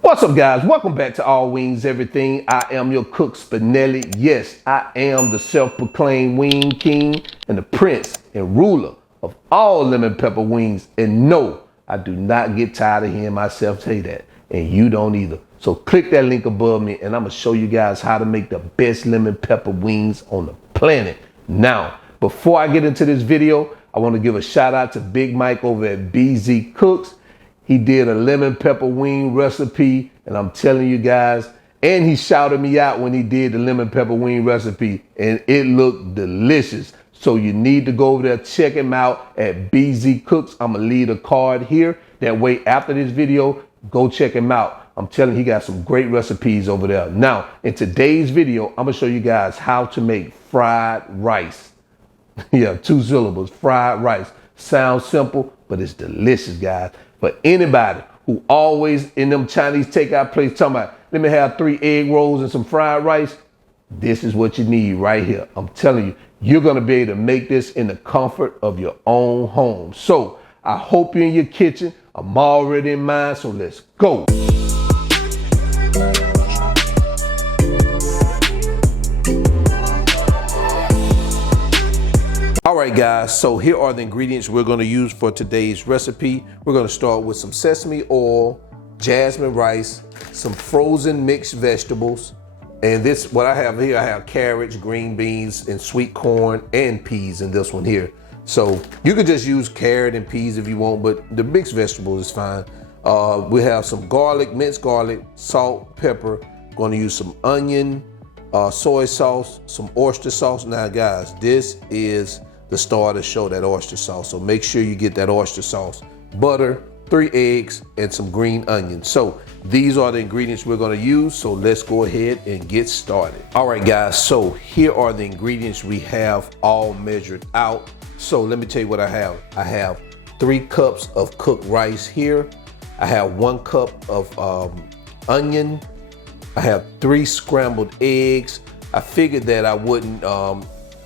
What's up, guys? Welcome back to All Wings Everything. I am your cook, Spinelli. Yes, I am the self-proclaimed wing king and the prince and ruler of all lemon pepper wings. And no, I do not get tired of hearing myself say that. And you don't either. So click that link above me and I'm going to show you guys how to make the best lemon pepper wings on the planet. Now, before I get into this video, I want to give a shout out to Big Mike over at BZ Cooks. He did a lemon pepper wing recipe, and I'm telling you guys, and he shouted me out when he did the lemon pepper wing recipe, and it looked delicious. So you need to go over there, check him out at BZ Cooks. I'm gonna leave a card here. That way, after this video, go check him out. I'm telling you, he got some great recipes over there. Now, in today's video, I'm gonna show you guys how to make fried rice. Yeah, 2 syllables, fried rice. Sounds simple, but it's delicious, guys. For anybody who always in them Chinese takeout places talking about, let me have 3 egg rolls and some fried rice, this is what you need right here. I'm telling you, you're gonna be able to make this in the comfort of your own home. So I hope you're in your kitchen. I'm already in mine, so let's go. All right, guys, so here are the ingredients we're going to use for today's recipe. We're going to start with some sesame oil, jasmine rice, some frozen mixed vegetables, and this, what I have here, I have carrots, green beans, and sweet corn, and peas in this one here. So you could just use carrot and peas if you want, but the mixed vegetables is fine. We have some garlic, minced garlic, salt, pepper. Going to use some onion, soy sauce, some oyster sauce. Now, guys, this is the star of the show, that oyster sauce. So make sure you get that oyster sauce. Butter, 3 eggs, and some green onions. So these are the ingredients we're gonna use. So let's go ahead and get started. All right, guys, so here are the ingredients we have all measured out. So let me tell you what I have. I have 3 cups of cooked rice here. I have 1 cup of onion. I have 3 scrambled eggs. I figured that I wouldn't,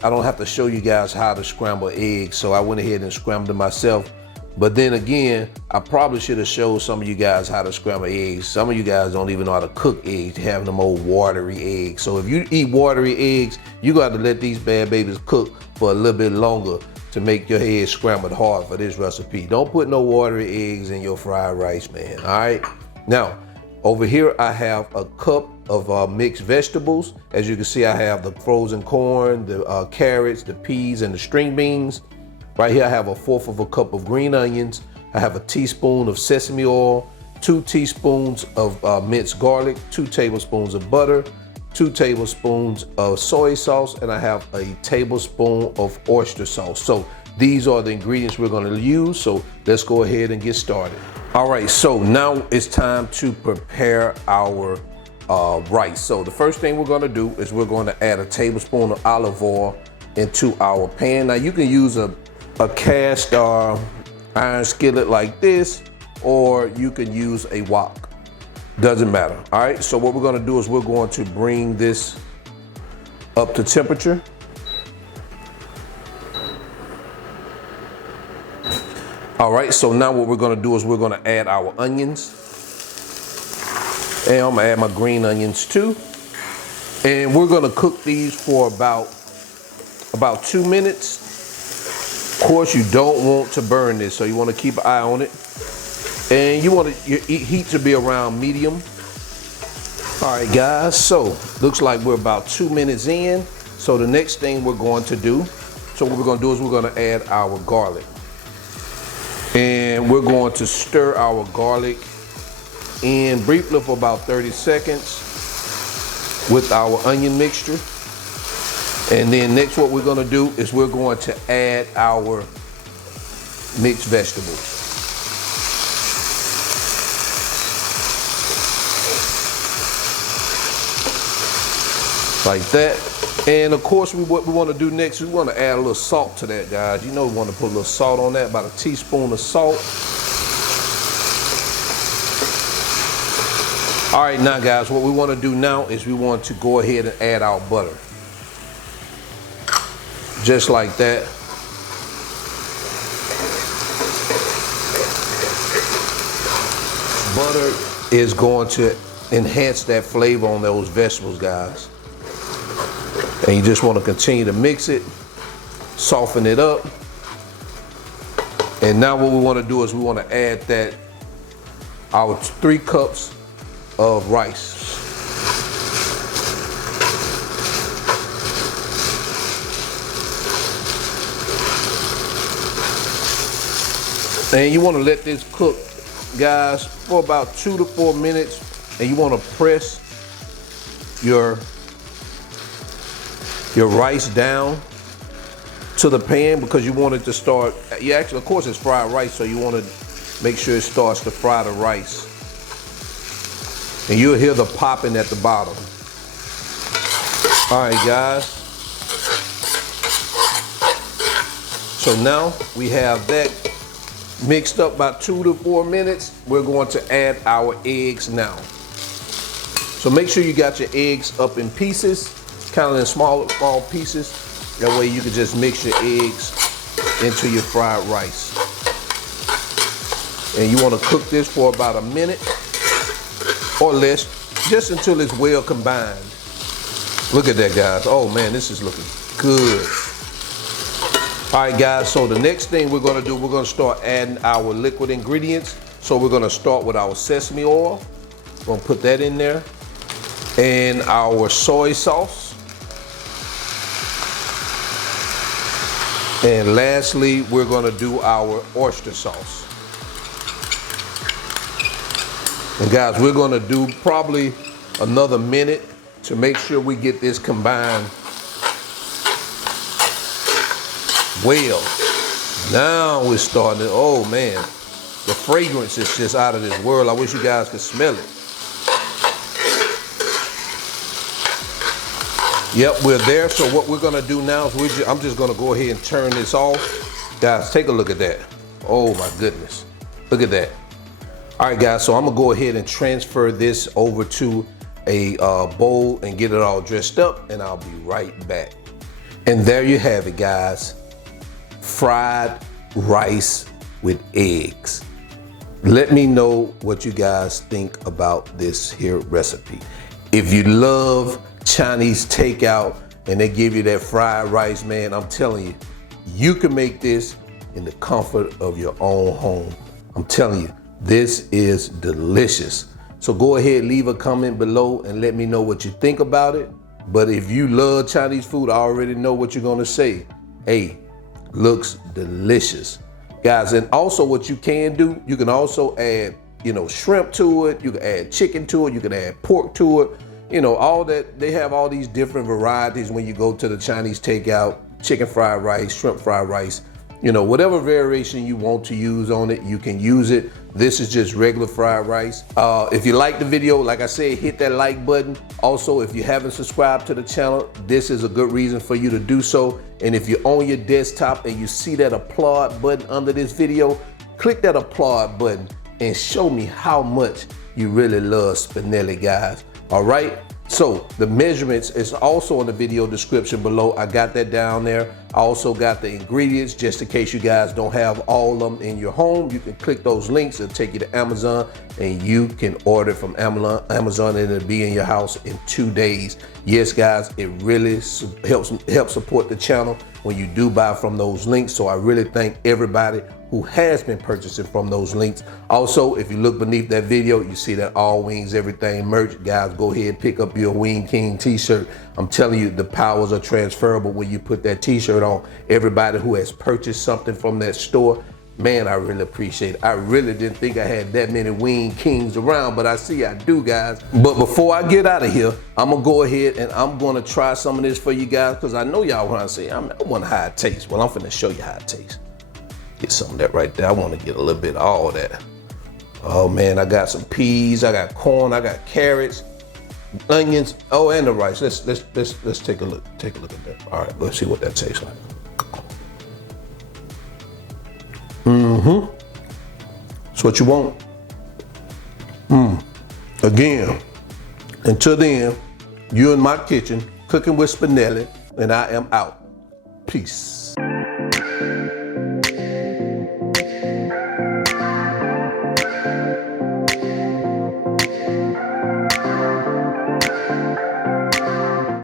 I don't have to show you guys how to scramble eggs, so I went ahead and scrambled them myself. But then again, I probably should have showed some of you guys how to scramble eggs. Some of you guys don't even know how to cook eggs, having them old watery eggs. So if you eat watery eggs, you got to let these bad babies cook for a little bit longer to make your eggs scrambled hard for this recipe. Don't put no watery eggs in your fried rice, man, all right? Now, over here I have a cup of mixed vegetables. As you can see, I have the frozen corn, the carrots, the peas, and the string beans. Right here I have 1/4 of a cup of green onions. I have a teaspoon of sesame oil, 2 teaspoons of minced garlic, 2 tablespoons of butter, 2 tablespoons of soy sauce, and I have a tablespoon of oyster sauce. So these are the ingredients we're gonna use. So let's go ahead and get started. All right, so now it's time to prepare our rice. So the first thing we're gonna do is we're going to add a tablespoon of olive oil into our pan. Now you can use a cast iron skillet like this, or you can use a wok. Doesn't matter. All right, so what we're gonna do is we're going to bring this up to temperature. All right, so now what we're gonna do is we're gonna add our onions. And I'm gonna add my green onions too. And we're gonna cook these for about 2 minutes. Of course, you don't want to burn this, so you wanna keep an eye on it. And you want your heat to be around medium. All right, guys, so looks like we're about 2 minutes in. So the next thing we're going to do, so what we're gonna do is we're gonna add our garlic. And we're going to stir our garlic in briefly for about 30 seconds with our onion mixture. And then next what we're gonna do is we're going to add our mixed vegetables. Like that. And of course, what we want to do next, we want to add a little salt to that, guys. You know we want to put a little salt on that, about a teaspoon of salt. All right, now guys, what we want to do now is we want to go ahead and add our butter. Just like that. butter is going to enhance that flavor on those vegetables, guys. And you just want to continue to mix it, soften it up. And now what we want to do is we want to add our 3 cups of rice. And you want to let this cook, guys, for about 2 to 4 minutes. And you want to press your rice down to the pan because you want it to start. You actually, of course, it's fried rice, so you want to make sure it starts to fry the rice. And you'll hear the popping at the bottom. All right, guys. So now we have that mixed up about 2 to 4 minutes. We're going to add our eggs now. So make sure you got your eggs up in pieces, kind of in small pieces. That way you can just mix your eggs into your fried rice. And you want to cook this for about a minute or less, just until it's well combined. Look at that, guys. Oh man, this is looking good. All right, guys, so the next thing we're gonna do, we're gonna start adding our liquid ingredients. So we're gonna start with our sesame oil. We're gonna put that in there. And our soy sauce. And lastly, we're gonna do our oyster sauce. And guys, we're gonna do probably another minute to make sure we get this combined well. Now we're starting to, oh man, the fragrance is just out of this world. I wish you guys could smell it. Yep, we're there. So what we're gonna do now is I'm just gonna go ahead and turn this off. Guys, take a look at that. Oh my goodness, look at that. All right, guys, so I'm gonna go ahead and transfer this over to a bowl and get it all dressed up, and I'll be right back. And there you have it, guys. Fried rice with eggs. Let me know what you guys think about this here recipe. If you love Chinese takeout and they give you that fried rice, man, I'm telling you, you can make this in the comfort of your own home. I'm telling you, this is delicious. So go ahead, leave a comment below and let me know what you think about it. But if you love Chinese food, I already know what you're gonna say. Hey, looks delicious. Guys, and also what you can do, you can also add, shrimp to it. You can add chicken to it. You can add pork to it. All that. They have all these different varieties when you go to the Chinese takeout. Chicken fried rice, shrimp fried rice. Whatever variation you want to use on it, you can use it. This is just regular fried rice. If you like the video, like I said, hit that like button. Also, if you haven't subscribed to the channel, this is a good reason for you to do so. And if you're on your desktop and you see that applaud button under this video, click that applaud button and show me how much you really love Spinelli, guys. All right? So the measurements is also in the video description below. I got that down there. I also got the ingredients just in case you guys don't have all of them in your home. You can click those links and take you to Amazon and you can order from Amazon and it'll be in your house in 2 days. Yes, guys, it really helps support the channel when you do buy from those links. So I really thank everybody who has been purchasing from those links. Also, if you look beneath that video, you see that All Wings Everything merch. Guys, go ahead, pick up your Wing King t-shirt. I'm telling you, the powers are transferable when you put that t-shirt on. Everybody who has purchased something from that store, man, I really appreciate it. I really didn't think I had that many Wing Kings around, but I see I do, guys. But before I get out of here, I'm gonna go ahead and I'm gonna try some of this for you guys because I know y'all want to say, I want how it tastes. Well, I'm finna show you how it tastes. Get some of that right there. I want to get a little bit of all that. Oh man, I got some peas, I got corn, I got carrots, onions, oh, and the rice. Let's take a look. Take a look at that. All right, let's see what that tastes like. That's what you want. Again, until then, you're in my kitchen cooking with Spinelli, and I am out. Peace.